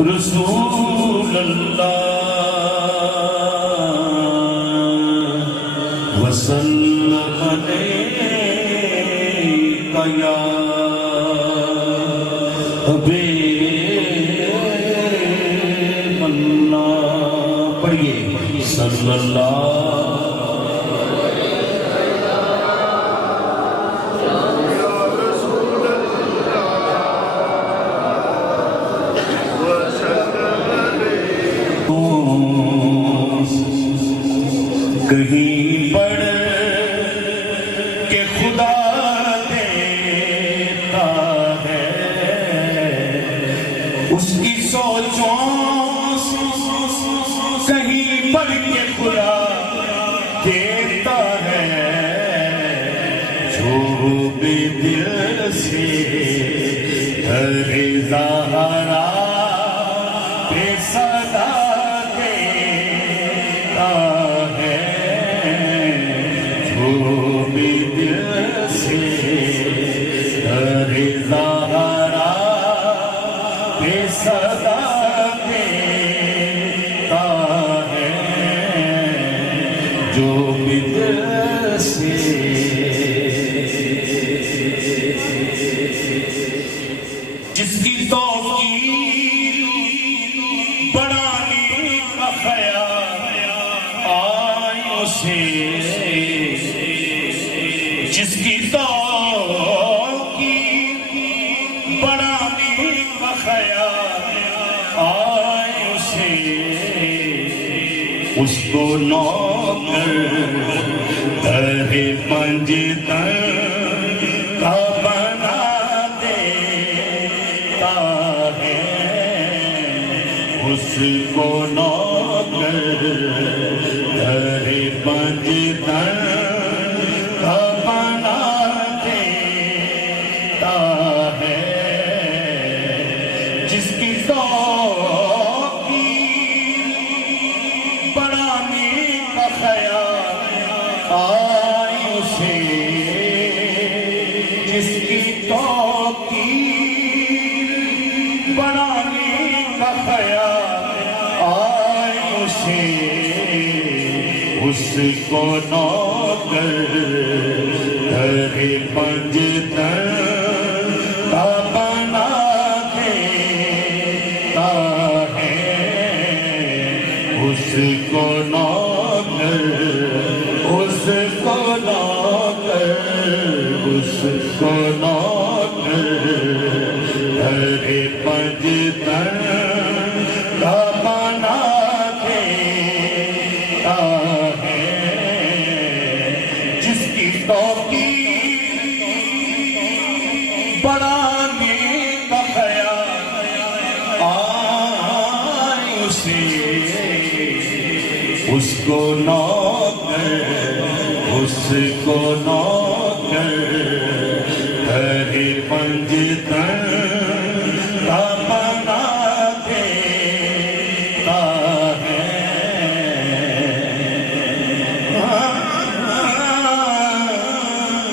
رسول اللہ وسلم علیک یا حبیب اللہ. پڑھئے صلی اللہ کہیں بڑھ کے خدا دیتا ہے اس کی سوچوں کہیں بڑھ کے خدا دیتا ہے جو بھی دل سے ہر زہرا بے صدا دیتا ہے جو بھی دل سے ہر زہرا بے صدا دیتا ہے جو بھی دل سے جس کی توقیر بڑھانے کا خیال آئے اسے جس کی توقیر بڑھانے کا خیال آئے اسے اس کو نوکر در پنجتن کا بنا دیتا ہے اس کو نوکر در پنجتن کا بنا دیتا ہے جس کی توقیر بڑھانے کا خیال آئے اسے جس کی توقیر بڑھانے کا خیال آئے اسے اس کو نوکر در پنجتن کا بنا دیتا ہے اس کو نوکر اس کو نوکر اس کو نوکر در پنجتن کا بنا دیتا ہے جس کی توقیر بڑھانے کا خیال آئے اسے اس کو نوکر اس کو نوکر در پنجتن کا بنا دیتا ہے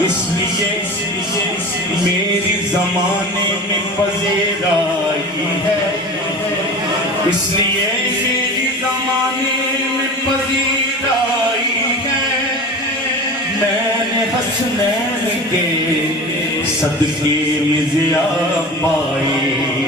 اس لیے میری زمانے میں پذیرائی ہے اس لیے میری زمانے میں پذیرائی ہے میں نے حسنین کے صدقے میں ضیاء پائی